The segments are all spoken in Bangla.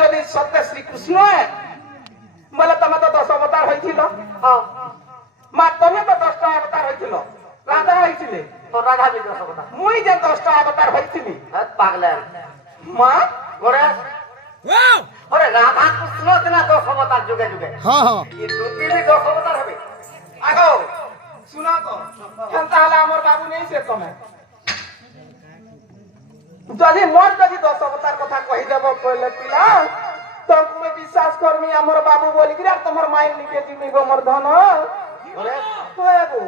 যদি সত্য শ্রীকৃষ্ণ বলে তুমি তো 10 অবতার হয়েছিল। হ্যাঁ মা তুমি তো 10টা অবতার হয়েছিল, রাধা হয়েছিলে তো রাধা বি 10 অবতার। মুই যে 10টা অবতার হয়েছিলি পাগলা মা ওরে ওরে রাধা কৃষ্ণ না 10 অবতার যুগে যুগে। হ্যাঁ হ্যাঁ এই দুটি বি 10 অবতার হবে। আগো শুনা তো কেন তাহলে আমার বাবু নেই সে তুমি যদি মোর যদি 10 অবতার কথা কই দেব কইলে পিলা তো তুমি বিশ্বাস করমি আমার বাবু বলি কি আর তোমার মায়ের নিকে জিমি গো মোর ধন ওরে বাবু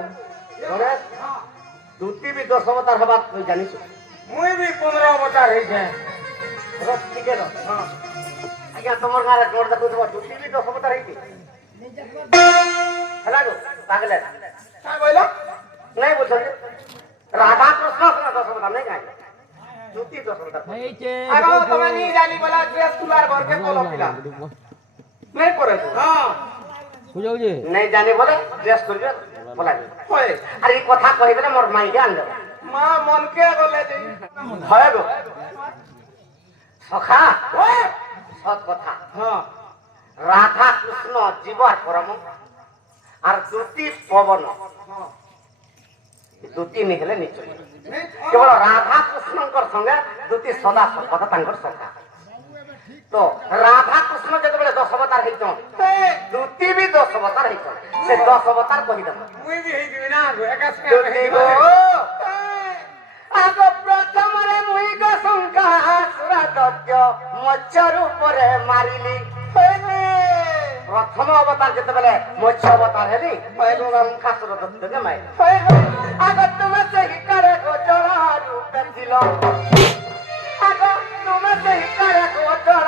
ওরে দুটি বি 10 অবতার হবা তুই জানিস? মুই বি 15 অবতার হইছে রস ঠিক আছে। হ্যাঁ আজ্ঞা তোমার গারে জোর দেখো তো দুটি বি 10 অবতার হইছে। হলা গো পাগলা কা কইলা নাই বুঝছ রাধা কৃষ্ণ না 10 অবতার নাই গায় দুটি 10 অবতার। আগো তুমি নি জানি বলা ড্রেস তুলার ঘরকে বলো পিলা নাই পরে হ্যাঁ বুঝাও যে নাই জানি বলে ড্রেস করবে বলা হয় আর এই কথা কই দিলে মোর মাই জ্ঞান দেব মা মনকে বলে যে হয় গো সখা ওই সৎ কথা। হ্যাঁ রাধা কৃষ্ণ জীবর পরম আর দুটি পবন দুটি নিহলে নিচে কেবল রাধা কৃষ্ণঙ্কর সঙ্গে দুটি সদা কথা তাঙ্কর সখা। তো রাধা কৃষ্ণ যেতবেলে 10 অবতার হইছন দুটি বি 10 অবতার হইছন সে 10 অবতার কহি দেব। মুই বি হেইবি না গো একা দুটি গো আগ প্রথমরে মুই গো সংকাসুর দত্য মৎস্য রূপরে মারিলি। প্রথম অবতার যেতবেলে মৎস্য অবতার হেলি সংকাসুর দত্তকে মারি। আগ তুমি সেই কারে গোচর রূপে ছিল, আগ তুমি সেই কারে গোচর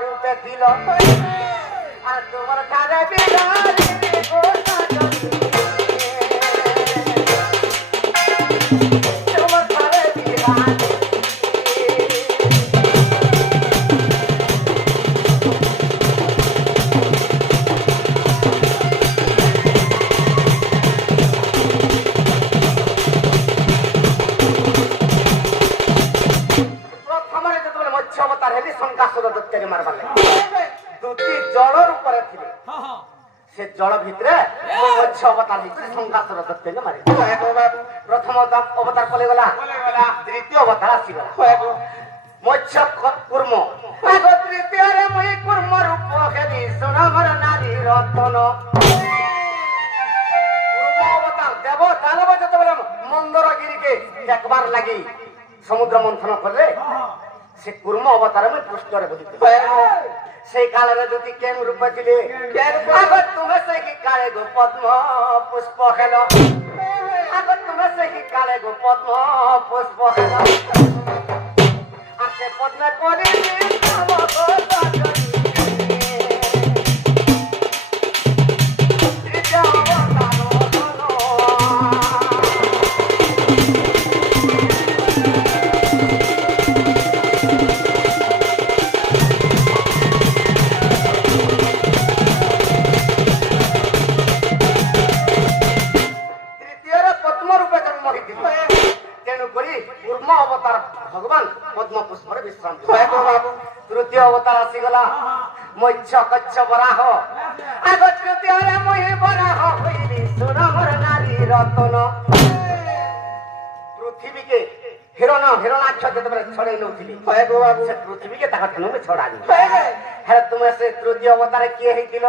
রূপে ছিল আর তোমার কারে বিরারি গোচর তোমার কারে বিরারি। প্রথমে যেতবেলে মৎস্য অবতার হেলি সংকাসুর দত্তকে মারবার লাগে দুটি জলর উপরে ছিল সে জল ভিতরে মৎস্য অবতার হয়েছে সংকাসুর দত্তকে মারি। প্রথম অবতার পলে গলা তৃতীয় অবতার আসিগলা মৎস্য কুর্ম তৃতীয় মুই কুর্ম রূপ খেলি সোনামর নারী রতন। কুর্ম অবতার দেব দানব যেতবেলে মন্দরগিরিকে একবার লাগি সমুদ্র মন্থন করলে সে কুর্ম অবতার মুই পুষ্টরে বলিতে সেই কালের দুটি কেন রূপ ছিলে আগত তুমি সেই কালে গো পদ্ম পুষ্প খেল, আগত তুমি সেই কালে গো পদ্ম পুষ্প খেল আসে পদ্ম করি ভগবান পদ্ম পুষ্পরে বিশ্রাম। তৃতীয় অবতার আসিগলা মৎস্য কচ্ছ বরাহ আগ তৃতীয় মুই বরাহ হইলি সোনামর নারী রতন। পৃথিবীকে হিরণাক্ষ যেতবেলে ছড়াই নৌছিলি সে পৃথিবীকে তাহার ঠেনু ছড়ালি। হ্যাঁ তুমি সে তৃতীয় অবতারে কিয়ে হইছিল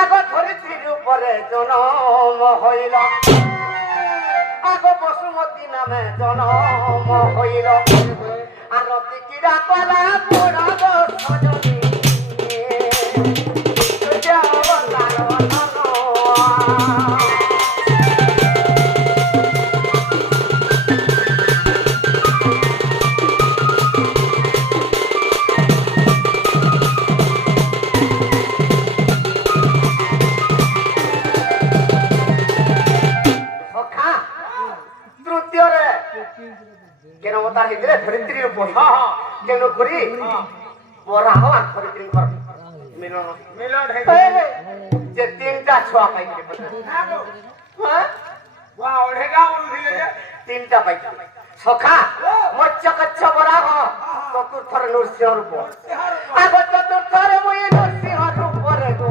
আগ ধরিত্রীর উপরে জনম হইল, আগ বসুমতী নামে জনম হইল আরতি কিরা কলা পুরব সজনী কেন অবতার হইলে ধরিত্রীর উপর কেন করি বরাহ আর ধরিত্রীর মিলন মিলন যে তিনটা ছোয়া পাইছে হ্যাঁ ওয়া ওঢেগা বলছিলে যে তিনটা পাইছে সখা মৎস্য কচ্ছ বরাহ চতুর্থরে নৃসিংহ রূপ আগ চতুর্থরে মুই নৃসিংহ রূপরে গো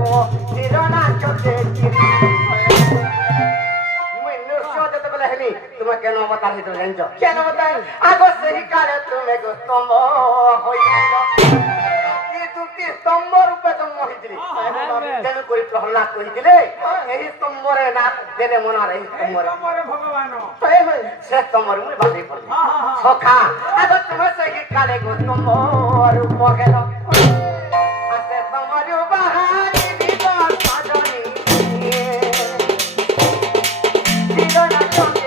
চিরনাচতে চিরি মুই নৃসিংহ যেতেবেলে হেলি তুমি কেন অবতার হইতে জানিছ কেন বতাই আগ সেই কালে তুমি গো স্তম্ভ হইল দুটি স্তম্ভ রূপে জন্ম হয়েছিলি তেণু করে প্রহ্লাদ কহিছিলে এই স্তম্ভরে না দেলে মনার এই স্তম্ভরে সে স্তম্ভরে মুই বাঁধি পড়লি সখা আগ তুমি সেই কালে গো স্তম্ভ রূপ গেল আসে তোমার বাহারি বিবাহ সাজনি জীবনা চলে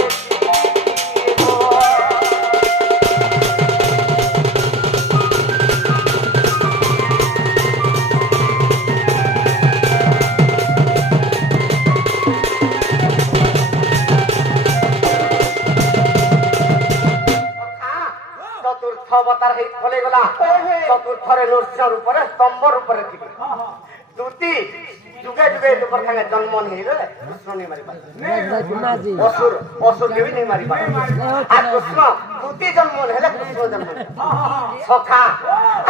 অবতার হয়ে চলে গলা চতুর্থরে নৃসিংহর উপরে স্তম্ভর উপরে ছিল দুটি যুগে যুগে লোকের সঙ্গে জন্ম নিয়ে কৃষ্ণ নিয়ে মারি অসুর অসুরকে বি নিয়ে মারি আর কৃষ্ণ দুটি জন্ম হলে কৃষ্ণ জন্ম সখা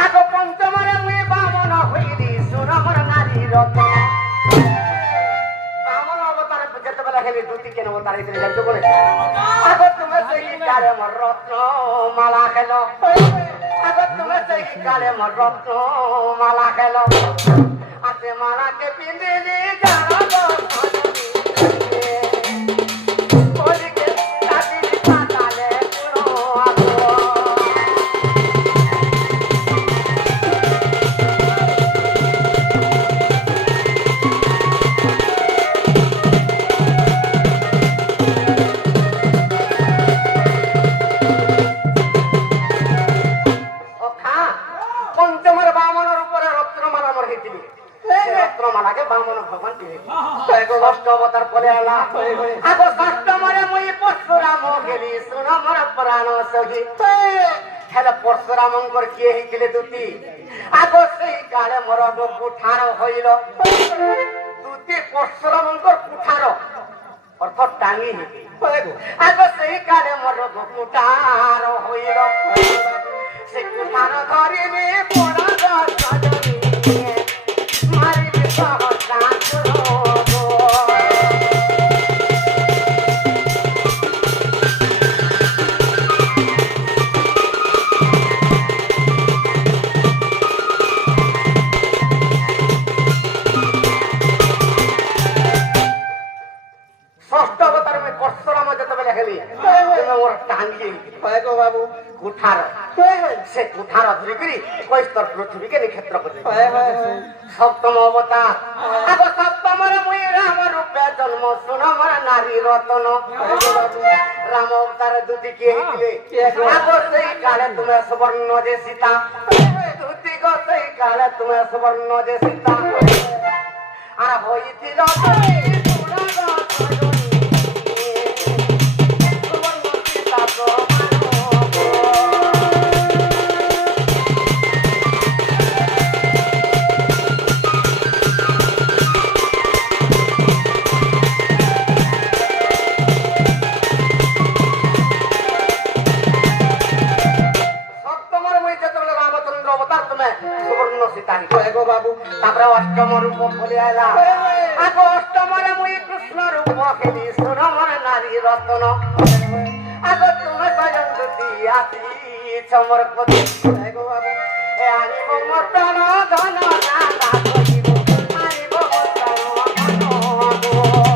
আগ পঞ্চমরে মুই বামন হইলি সুরমর নারী রত্ন বামন অবতারে যেতেবেলা খেলি দুটি কেন অবতার হয়েছিল জানতো বলে আগ তুমি সেই কালে মর রত্ন মালা খেল আগ তুমি সেই কালে মর রত্ন মালা খেল আতে মালাকে পিঁধিলি জানা গো ওদিকে চাপিলি পাতালে পুরো আগো পঞ্চমের বামনের উপরে রত্নমালা মর হয়েছিল রত্নমালাকে বামন ভগবান ষষ্ঠ অবতার করে আলা আগ ষষ্ঠমরে মুই পরশুরাম গেলি সুরমর প্রাণ সহি হেলে পরশুরামঙ্কর কিয়ে হয়েছিল দুটি আগ সেই কালে মর কুঠার হইল দুটি পরশুরামঙ্কর কুঠার অর্থ টাঙি আগ সেই কালে মর কুঠার হইল সে কুঠার ধরিনি পড়া গাছনি মারিবি সহসা ষষ্ঠ অবতার আমি পরশুরাম যেতেবেলে হেলি মোর টাঙ্গি বাবু কুঠার সে কুঠার ধরিকি কৈস্তর পৃথিবীকে নিক্ষেত্র করে সপ্তম অবতার আগ সপ্তমরে মুই রাম রূপে জন্ম সুনমর নারী রতন রাম অবতারে দুটি কি হইলে আগ সেই কালে তুমি সুবর্ণ যে সীতা দুটি গো সেই কালে তুমি সুবর্ণ যে সীতা আর হইছিল সুবর্ণ সীতা বাবু তারপরে অষ্টম রূপ বলে আইলা আগ অষ্টমরে মুই কৃষ্ণ রূপ খেলি সুরমর নারী রতন আগ তুমি স্বয়ং দুটি আসি চমর পতি বাবু এ আনিব মতন ধন নাতা করিব আনিব মতন ধন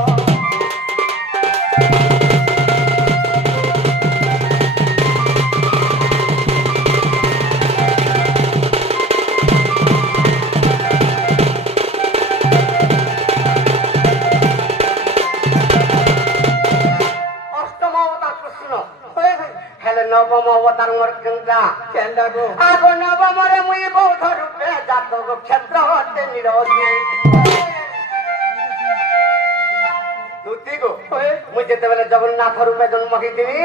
নবম অবতার মোর কেন্দ্রা আগ নবমরে মুই বৌদ্ধ রূপে জাতক ক্ষেত্র হতে নিরোধী দুটি গো মুই যেতেবেলে জগন্নাথ রূপে জন্ম হইতিনি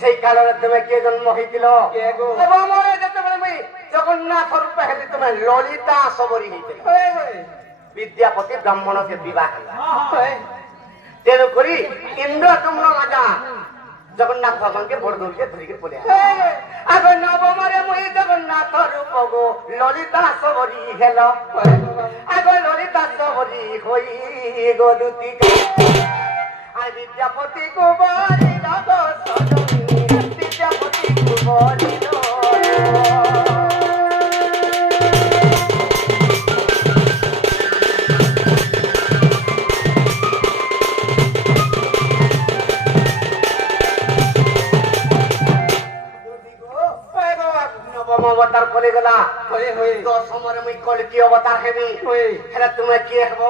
সেই কালরে তুমি কে জন্ম হইছিল নবমরে যেতেবেলে মুই জগন্নাথ রূপে হেলি তুমি ললিতা সবরী হইছিল বিদ্যাপতি ব্রাহ্মণকে বিবাহ তেণু করি ইন্দ্র তুম্ন রাজা জগন্নাথ ভগবানকে বড় দৌড়কে ধরিকে পড়ে আগ নবমরে মুই জগন্নাথ রূপ গো ললিতা সবরি হেল আগ ললিতা সবরি হই গো দুতি আই বিদ্যাপতি কুমারী নব সজনী বিদ্যাপতি কুমারী অবতার করে গেলা দশমরে মুই কলকি অবতার হেবি হেলে তুমি কি হব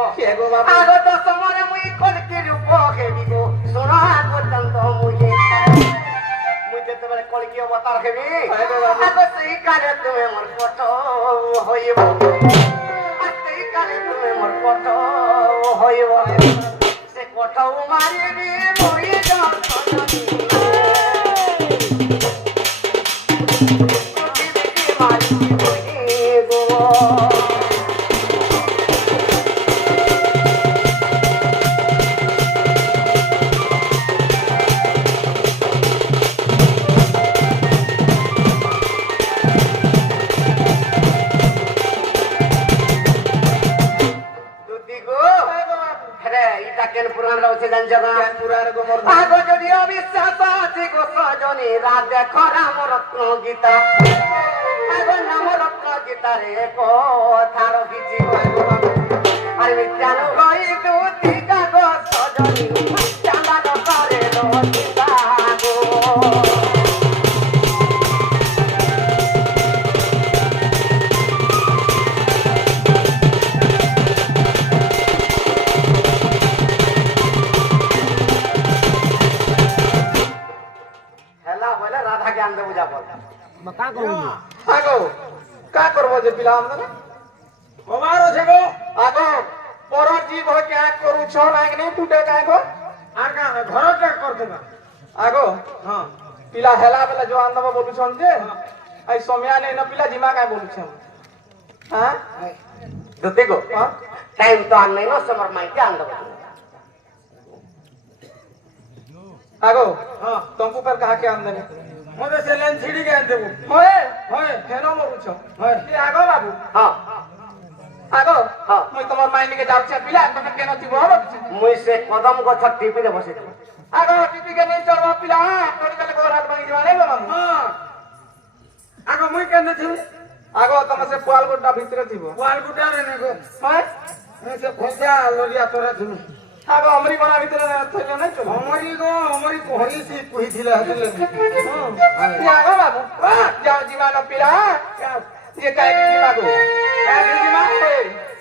আগ দশমরে মুই কলকি রূপ হেবি গো শোনা পর্যন্ত মুই যেতেবেলে কলকি অবতার হেবি আগ সেই কালে তুমি মোর কত হইব সেই কালে তুমি মোর কত হইব সে কত মারিবি মই জননী আগ যদি অবিশ্বাস আছে গো সজনী রাধে খরা রত্ন গীতা আগ নাম রত্ন গীতারে কথার কিছু আর মিথ্যানু হই দুতি গো সজনী চাঁদান করে ললিতা গো का करबो जे पिला हम ना हमारो छे गो आगो परर जीव हो क्या करू छ लाग नहीं टूटे का गो आर का घर टे कर देबा आगो हां पिला हेला बेला जो आंदबा बोलु छन जे आई सोमिया ने न पिला जिमा का बोलु छन हां दुते गो टाइम तो आन नहीं नो समर माई के आंदबा आगो हां तुमको पर कहा के आंदने मोदे से लेन छिड़ी के देबो होए होय हेनो मरु छ होय ये आगो बाबू हां आगो हां মই তোমার মাইন্ড কে যাও छ पिला তুমি কেন থিব হলো মুই সে কদম গছ টিপিলে বসে आगो टीपी के नहीं चलबा पिला तोरी गले गोराट भांगी जवाने गो मामू हां आगो मुई केन छु आगो तुम से पुआल गोटा भीतर थीबो वाल गुटा रे ने गो हां से खोजा लोलिया तोरा छु आगो हमरी बना भीतर थैले नहीं चलो हमारी कोहरी से कोई थिला हतले ये आगो बाबू जाओ जीवानो पिला ये काय की लागो काय जी मां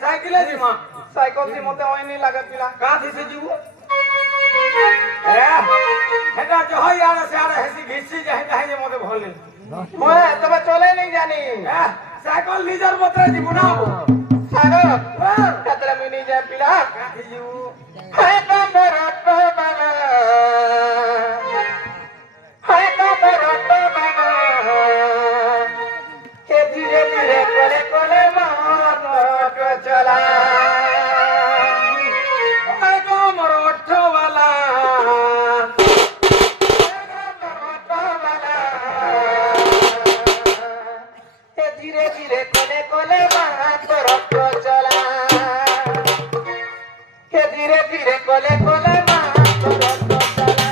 साइकिल जी मां साइकिल से मते ओइ नहीं लागत पिला का थी से जीवो ए हेटा जो है यार से आरे हेसी घिसी जे हेटा है मते भले ओए तबे चले नहीं जानी ए साइकिल लीजर मते जीवो ना आगो कतरा में नहीं जाए पिला का थी जीवो हाय तो मेरा तो बना हाय तो मेरा तो बना के धीरे धीरे कोले कोले मानो को चला हाय को मरोठो वाला के धीरे धीरे कोले कोले मानो को चला के धीरे धीरे कोले कोले मानो को चला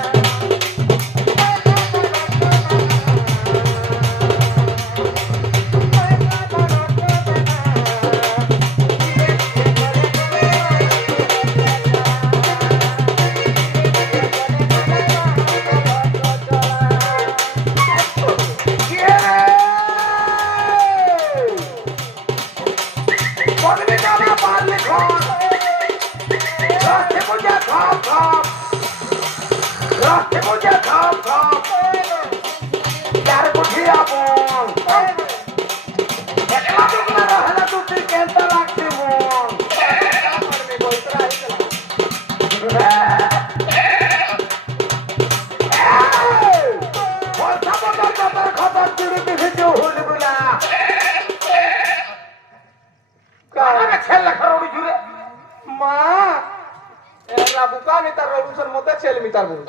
মা এরা বুকা নি তার রলুসন মতে ছেলে মিটার বল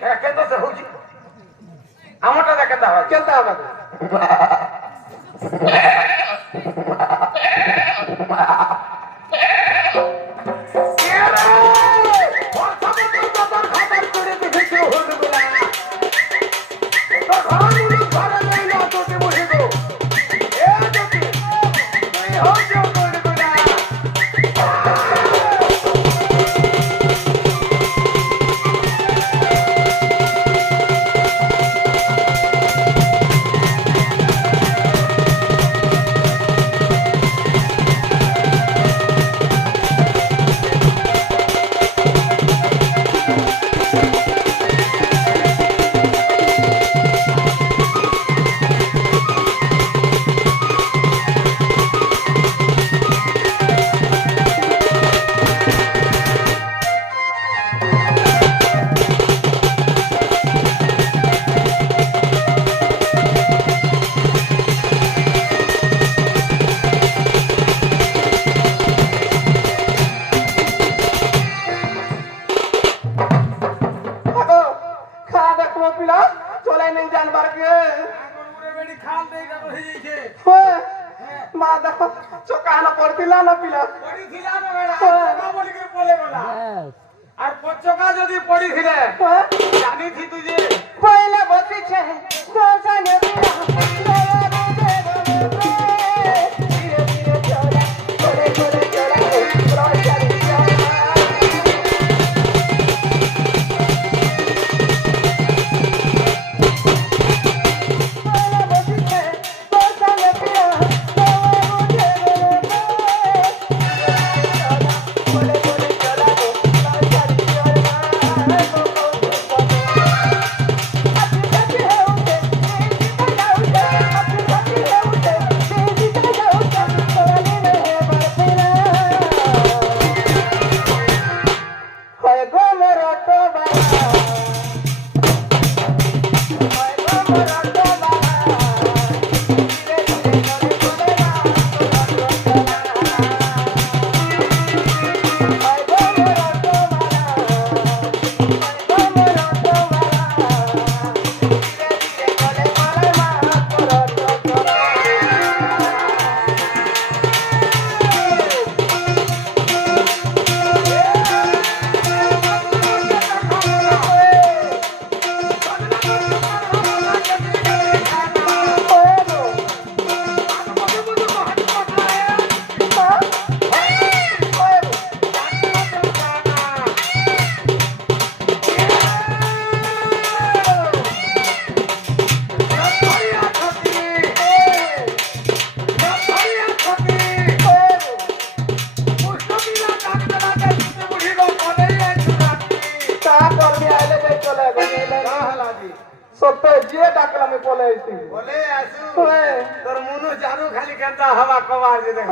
হ্যাঁ কেন সে হচ্ছে আমারটা দেখেন দা হয় কেনতা হবে পিলা চলে নেই জানবার কে খাল দেই রহি যাইছে মা দেখো চোকানো পড়তিলা না পিলা পড়ি খিলা না বেড়া চোকা বলি করে বলে গলা আর পচকা যদি পড়ি ছিলে জানি থি তুই যে পয়লা বসিছে দোজানে পিলা ধীরে ধীরে চলে করে করে চলে প্রচারি সত্য যে ডাকলাম আমি বলে আইছি বলে আসু তোর মনু জানু খালি কেনটা হওয়া কবা যে দেখ